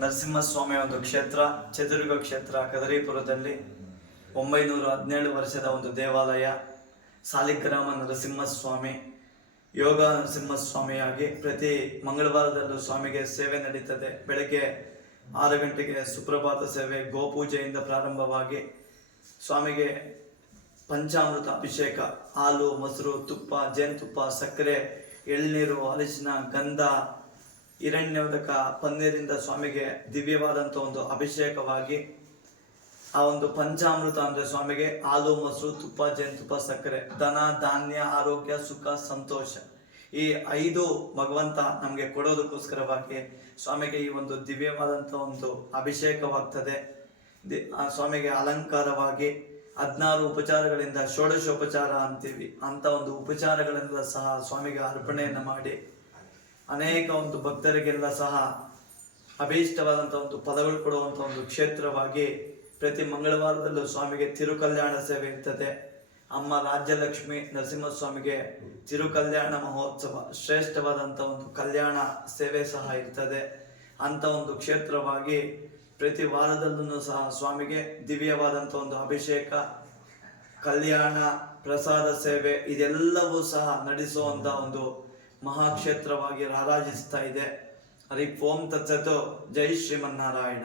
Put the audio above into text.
ನರಸಿಂಹಸ್ವಾಮಿಯ ಒಂದು ಕ್ಷೇತ್ರ ಚದುರ್ಗ ಕ್ಷೇತ್ರ ಕದರಿಪುರದಲ್ಲಿ 917 ವರ್ಷದ ಒಂದು ದೇವಾಲಯ. ಸಾಲಿಗ್ರಾಮ ನರಸಿಂಹಸ್ವಾಮಿ, ಯೋಗ ನರಸಿಂಹಸ್ವಾಮಿಯಾಗಿ ಪ್ರತಿ ಮಂಗಳವಾರದಲ್ಲೂ ಸ್ವಾಮಿಗೆ ಸೇವೆ ನಡೀತದೆ. ಬೆಳಗ್ಗೆ 6 ಗಂಟೆಗೆ ಸುಪ್ರಭಾತ ಸೇವೆ ಗೋಪೂಜೆಯಿಂದ ಪ್ರಾರಂಭವಾಗಿ ಸ್ವಾಮಿಗೆ ಪಂಚಾಮೃತ ಅಭಿಷೇಕ, ಹಾಲು, ಮೊಸರು, ತುಪ್ಪ, ಜೇನುತುಪ್ಪ, ಸಕ್ಕರೆ, ಎಳ್ನೀರು, ಅರಿಶಿನ, ಗಂಧ, ಹಿರಣ್ಯೋದಕ, ಪನ್ನೀರಿಂದ ಸ್ವಾಮಿಗೆ ದಿವ್ಯವಾದಂಥ ಒಂದು ಅಭಿಷೇಕವಾಗಿ ಆ ಒಂದು ಪಂಚಾಮೃತ ಅಂದರೆ ಸ್ವಾಮಿಗೆ ಹಾಲು, ಮೊಸರು, ತುಪ್ಪ, ಜೇನುತುಪ್ಪ, ಸಕ್ಕರೆ, ಧನ, ಧಾನ್ಯ, ಆರೋಗ್ಯ, ಸುಖ, ಸಂತೋಷ, ಈ 5 ಭಗವಂತ ನಮಗೆ ಕೊಡೋದಕ್ಕೋಸ್ಕರವಾಗಿ ಸ್ವಾಮಿಗೆ ಈ ಒಂದು ದಿವ್ಯವಾದಂಥ ಒಂದು ಅಭಿಷೇಕವಾಗ್ತದೆ. ಸ್ವಾಮಿಗೆ ಅಲಂಕಾರವಾಗಿ 16 ಉಪಚಾರಗಳಿಂದ ಷೋಡಶೋಪಚಾರ ಅಂತೀವಿ, ಅಂಥ ಒಂದು ಉಪಚಾರಗಳೆಲ್ಲ ಸಹ ಸ್ವಾಮಿಗೆ ಅರ್ಪಣೆಯನ್ನು ಮಾಡಿ ಅನೇಕ ಒಂದು ಭಕ್ತರಿಗೆಲ್ಲ ಸಹ ಅಭೀಷ್ಟವಾದಂಥ ಒಂದು ಪದಗಳು ಕೊಡುವಂಥ ಒಂದು ಕ್ಷೇತ್ರವಾಗಿ ಪ್ರತಿ ಮಂಗಳವಾರದಲ್ಲೂ ಸ್ವಾಮಿಗೆ ತಿರುಕಲ್ಯಾಣ ಸೇವೆ ಇರ್ತದೆ. ಅಮ್ಮ ರಾಜ್ಯಲಕ್ಷ್ಮಿ ನರಸಿಂಹಸ್ವಾಮಿಗೆ ತಿರುಕಲ್ಯಾಣ ಮಹೋತ್ಸವ, ಶ್ರೇಷ್ಠವಾದಂಥ ಒಂದು ಕಲ್ಯಾಣ ಸೇವೆ ಸಹ ಇರ್ತದೆ. ಅಂಥ ಒಂದು ಕ್ಷೇತ್ರವಾಗಿ ಪ್ರತಿ ವಾರದಲ್ಲೂ ಸಹ ಸ್ವಾಮಿಗೆ ದಿವ್ಯವಾದಂಥ ಒಂದು ಅಭಿಷೇಕ, ಕಲ್ಯಾಣ, ಪ್ರಸಾದ ಸೇವೆ ಇದೆಲ್ಲವೂ ಸಹ ನಡೆಸುವಂಥ ಒಂದು ಮಹಾಕ್ಷೇತ್ರವಾಗಿ ರಾರಾಜಿಸ್ತಾ ಇದೆ. ಹರಿ ಓಂ ತತ್ಸತ್. ಜೈ ಶ್ರೀಮನ್ನಾರಾಯಣ.